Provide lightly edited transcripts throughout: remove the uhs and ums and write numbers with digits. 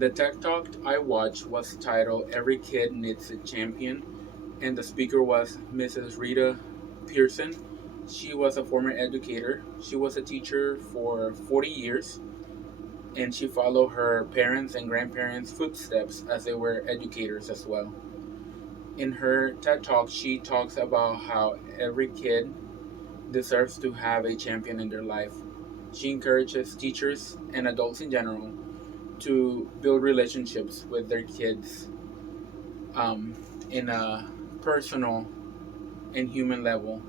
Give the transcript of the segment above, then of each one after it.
The tech talk I watched was titled Every Kid Needs a Champion, and the speaker was Mrs. Rita Pierson. She was a former educator. She was a teacher for 40 years, and she followed her parents' and grandparents' footsteps as they were educators as well. In her TED Talk, she talks about how every kid deserves to have a champion in their life. She encourages teachers and adults in general to build relationships with their kids um, in a personal and human level.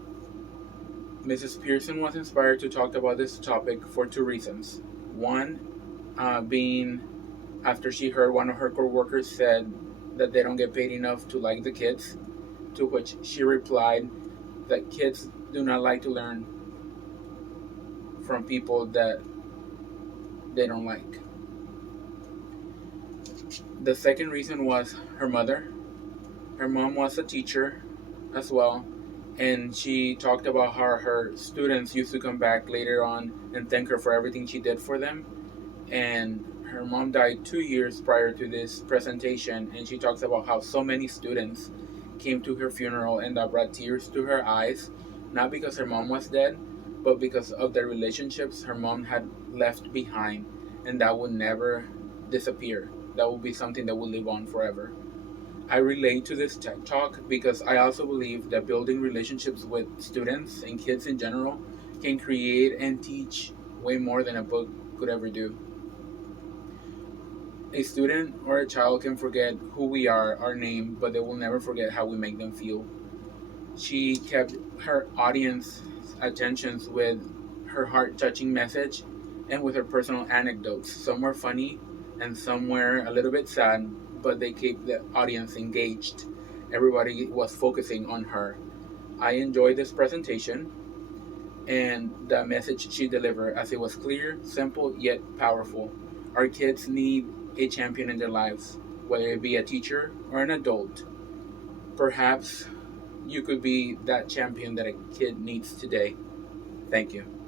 Mrs. Pierson was inspired to talk about this topic for two reasons. One, being after she heard one of her coworkers said that they don't get paid enough to like the kids, to which she replied that kids do not like to learn from people that they don't like. The second reason was her mother. Her mom was a teacher as well, and she talked about how her students used to come back later on and thank her for everything she did for them. And her mom died 2 years prior to this presentation, and she talks about how so many students came to her funeral and that brought tears to her eyes, not because her mom was dead, but because of the relationships her mom had left behind, and that would never disappear. That will be something that will live on forever. I relate to this tech talk because I also believe that building relationships with students and kids in general can create and teach way more than a book could ever do. A student or a child can forget who we are, our name, but they will never forget how we make them feel. She kept her audience attentions with her heart-touching message and with her personal anecdotes. Some were funny and some were a little bit sad, but they kept the audience engaged. Everybody was focusing on her. I enjoyed this presentation and the message she delivered as it was clear, simple, yet powerful. Our kids need a champion in their lives, whether it be a teacher or an adult. Perhaps you could be that champion that a kid needs today. Thank you.